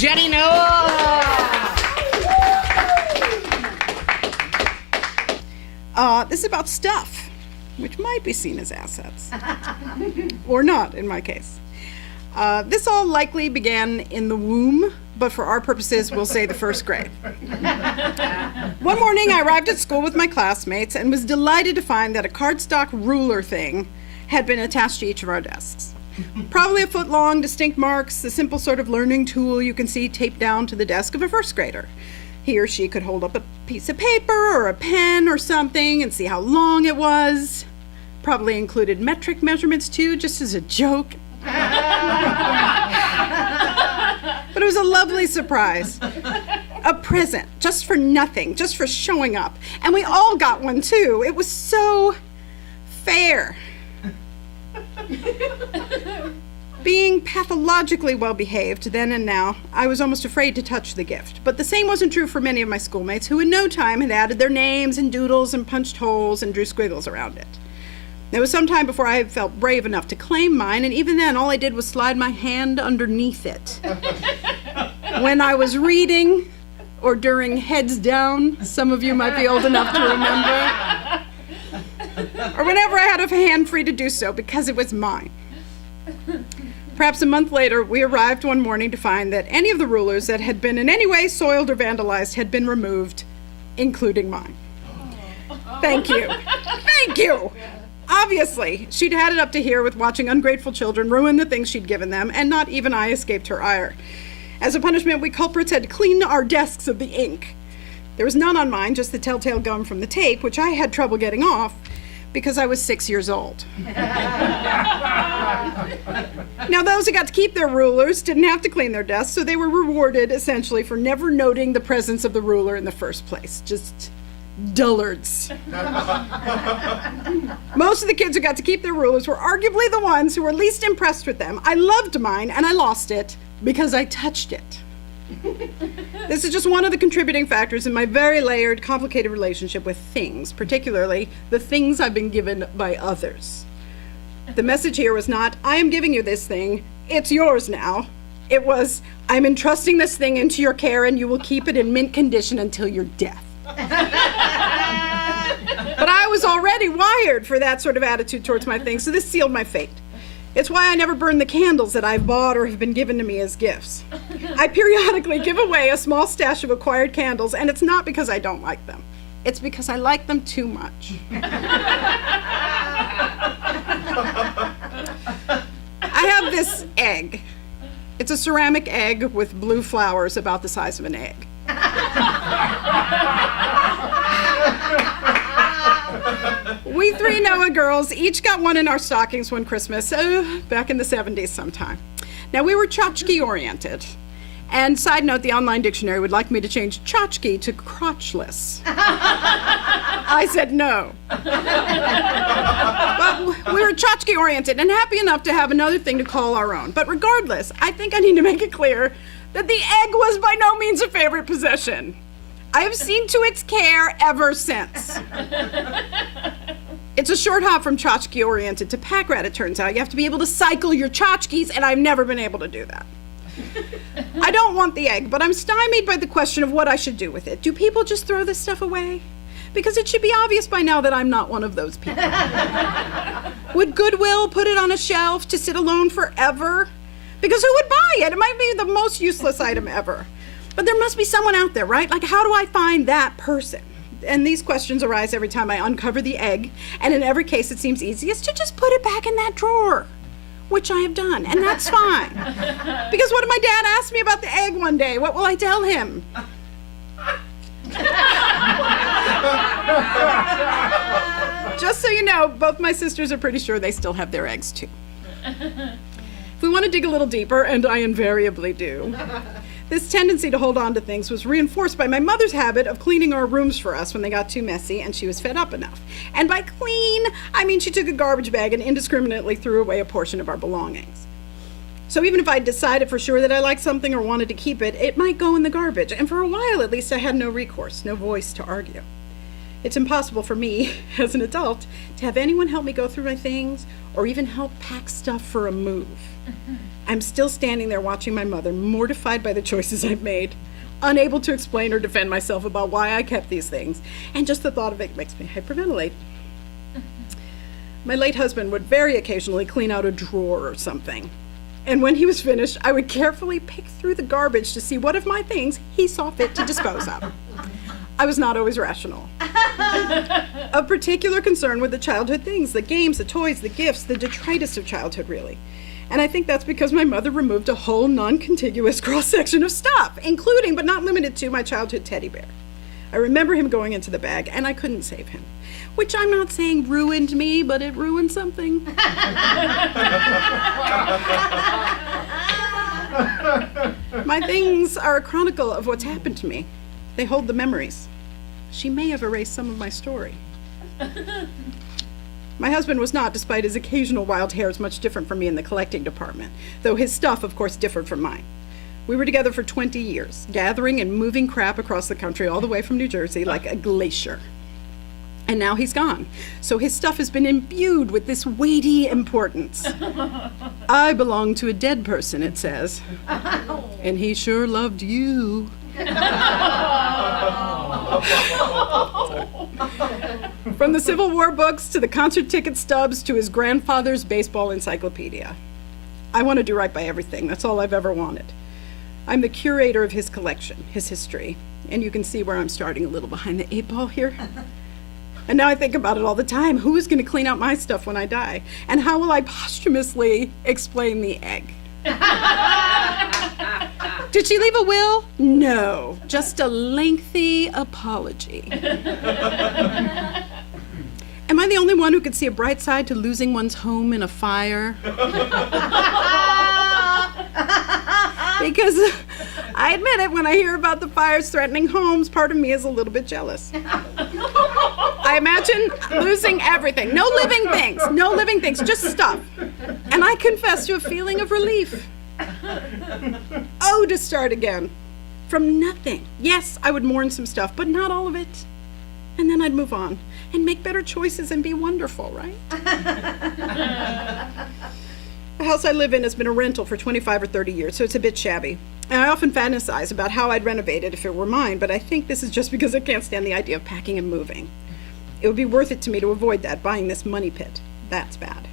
Jenny Noah. This is about stuff, which might be seen as assets. Or not, in my case. This all likely began in the womb, but for our purposes, we'll say the first grade. One morning, I arrived at school with my classmates and was delighted to find that a cardstock ruler thing had been attached to each of our desks. Probably a foot long, distinct marks, the simple sort of learning tool you can see taped down to the desk of a first grader. He or she could hold up a piece of paper or a pen or something and see how long it was. Probably included metric measurements too, just as a joke. But it was a lovely surprise. A present, just for nothing, just for showing up. And we all got one too. It was so fair. Being pathologically well-behaved then and now, I was almost afraid to touch the gift. But the same wasn't true for many of my schoolmates who in no time had added their names and doodles and punched holes and drew squiggles around it. There was some time before I felt brave enough to claim mine, and even then all I did was slide my hand underneath it. When I was reading, or during heads down, some of you might be old enough to remember, or whenever I had a hand free to do so, because it was mine. Perhaps a month later, we arrived one morning to find that any of the rulers that had been in any way soiled or vandalized had been removed, including mine. Thank you. Thank you. Obviously, she'd had it up to here with watching ungrateful children ruin the things she'd given them, and not even I escaped her ire. As a punishment, we culprits had to clean our desks of the ink. There was none on mine, just the telltale gum from the tape, which I had trouble getting off because I was 6 years old. Now, those who got to keep their rulers didn't have to clean their desks, so they were rewarded essentially for never noting the presence of the ruler in the first place. Just dullards. Most of the kids who got to keep their rulers were arguably the ones who were least impressed with them. I loved mine, and I lost it because I touched it. This is just one of the contributing factors in my very layered, complicated relationship with things, particularly the things I've been given by others. The message here was not, I am giving you this thing, it's yours now. It was, I'm entrusting this thing into your care and you will keep it in mint condition until your death. But I was already wired for that sort of attitude towards my things, so this sealed my fate. It's why I never burn the candles that I've bought or have been given to me as gifts. I periodically give away a small stash of acquired candles, and it's not because I don't like them. It's because I like them too much. I have this egg. It's a ceramic egg with blue flowers about the size of an egg. We three Noah girls each got one in our stockings one Christmas, back in the 70s sometime. Now, we were tchotchke oriented. And side note, the online dictionary would like me to change tchotchke to crotchless. I said no. But we were tchotchke oriented and happy enough to have another thing to call our own. But regardless, I think I need to make it clear that the egg was by no means a favorite possession. I have seen to its care ever since. It's a short hop from tchotchke oriented to pack rat, it turns out. You have to be able to cycle your tchotchkes, and I've never been able to do that. I don't want the egg, but I'm stymied by the question of what I should do with it. Do people just throw this stuff away? Because it should be obvious by now that I'm not one of those people. Would Goodwill put it on a shelf to sit alone forever? Because who would buy it? It might be the most useless item ever. But there must be someone out there, right? Like, how do I find that person? And these questions arise every time I uncover the egg, and in every case it seems easiest to just put it back in that drawer, which I have done, and that's fine. Because what if my dad asked me about the egg one day? What will I tell him? Just so you know, both my sisters are pretty sure they still have their eggs too. If we want to dig a little deeper, and I invariably do, this tendency to hold on to things was reinforced by my mother's habit of cleaning our rooms for us when they got too messy and she was fed up enough. And by clean, I mean she took a garbage bag and indiscriminately threw away a portion of our belongings. So even if I decided for sure that I liked something or wanted to keep it, it might go in the garbage. And for a while, at least, I had no recourse, no voice to argue. It's impossible for me, as an adult, to have anyone help me go through my things or even help pack stuff for a move. I'm still standing there watching my mother, mortified by the choices I've made, unable to explain or defend myself about why I kept these things, and just the thought of it makes me hyperventilate. My late husband would very occasionally clean out a drawer or something, and when he was finished, I would carefully pick through the garbage to see what of my things he saw fit to dispose of. I was not always rational. Of particular concern with the childhood things, the games, the toys, the gifts, the detritus of childhood, really. And I think that's because my mother removed a whole non-contiguous cross-section of stuff, including, but not limited to, my childhood teddy bear. I remember him going into the bag, and I couldn't save him. Which I'm not saying ruined me, but it ruined something. My things are a chronicle of what's happened to me. They hold the memories. She may have erased some of my story. My husband was not, despite his occasional wild hairs, much different from me in the collecting department, though his stuff, of course, differed from mine. We were together for 20 years, gathering and moving crap across the country all the way from New Jersey like a glacier. And now he's gone, so his stuff has been imbued with this weighty importance. I belong to a dead person, it says, and he sure loved you. From the Civil War books to the concert ticket stubs to his grandfather's baseball encyclopedia. I want to do right by everything. That's all I've ever wanted. I'm the curator of his collection, his history, and you can see where I'm starting a little behind the eight ball here. And now I think about it all the time. Who is going to clean out my stuff when I die? And how will I posthumously explain the egg? Did she leave a will? No, just a lengthy apology. Am I the only one who could see a bright side to losing one's home in a fire? Because I admit it, when I hear about the fires threatening homes, part of me is a little bit jealous. I imagine losing everything. No living things, just stuff. And I confess to a feeling of relief. Oh, to start again. From nothing. Yes, I would mourn some stuff, but not all of it. And then I'd move on and make better choices and be wonderful, right? The house I live in has been a rental for 25 or 30 years, so it's a bit shabby. And I often fantasize about how I'd renovate it if it were mine, but I think this is just because I can't stand the idea of packing and moving. It would be worth it to me to avoid that, buying this money pit. That's bad.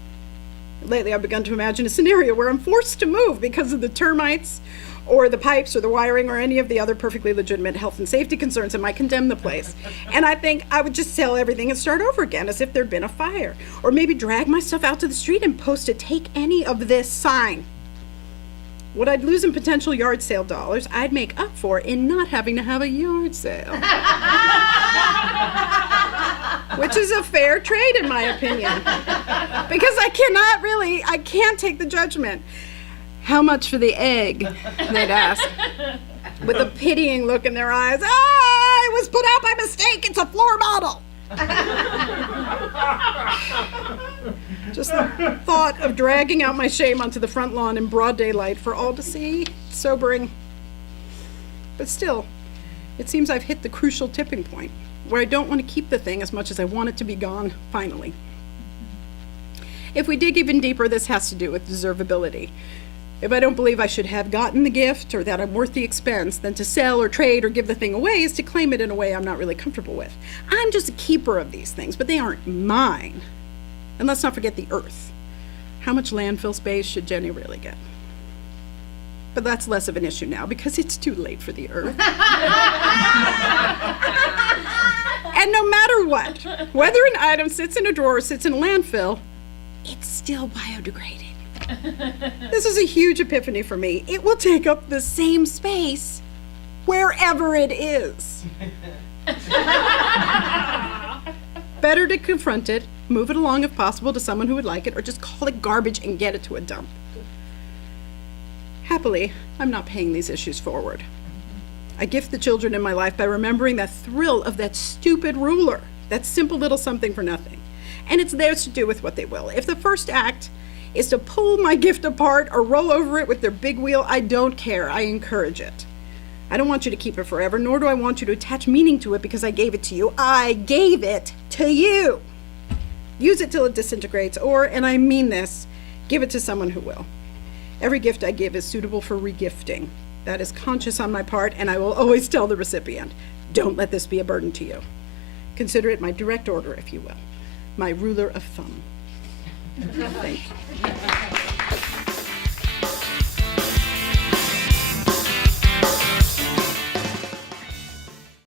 Lately, I've begun to imagine a scenario where I'm forced to move because of the termites, or the pipes, or the wiring, or any of the other perfectly legitimate health and safety concerns that might condemn the place. And I think I would just sell everything and start over again as if there'd been a fire. Or maybe drag my stuff out to the street and post a "Take any of this" sign. What I'd lose in potential yard sale dollars, I'd make up for in not having to have a yard sale. Which is a fair trade, in my opinion. Because I can't take the judgment. How much for the egg? They'd ask, with a pitying look in their eyes. It was put out by mistake. It's a floor model. Just the thought of dragging out my shame onto the front lawn in broad daylight for all to see, sobering. But still, it seems I've hit the crucial tipping point, where I don't want to keep the thing as much as I want it to be gone, finally. If we dig even deeper, this has to do with deservability. If I don't believe I should have gotten the gift or that I'm worth the expense, then to sell or trade or give the thing away is to claim it in a way I'm not really comfortable with. I'm just a keeper of these things, but they aren't mine. And let's not forget the earth. How much landfill space should Jenny really get? But that's less of an issue now because it's too late for the earth. And no matter what, whether an item sits in a drawer or sits in a landfill, it's still biodegrading. This is a huge epiphany for me. It will take up the same space wherever it is. Better to confront it, move it along if possible to someone who would like it, or just call it garbage and get it to a dump. Happily, I'm not paying these issues forward. I gift the children in my life by remembering that thrill of that stupid ruler, that simple little something for nothing. And it's theirs to do with what they will. If the first act is to pull my gift apart or roll over it with their big wheel, I don't care. I encourage it. I don't want you to keep it forever, nor do I want you to attach meaning to it because I gave it to you. I gave it to you. Use it till it disintegrates, or, and I mean this, give it to someone who will. Every gift I give is suitable for regifting. That is conscious on my part, and I will always tell the recipient, don't let this be a burden to you. Consider it my direct order, if you will, my ruler of thumb. Thank you.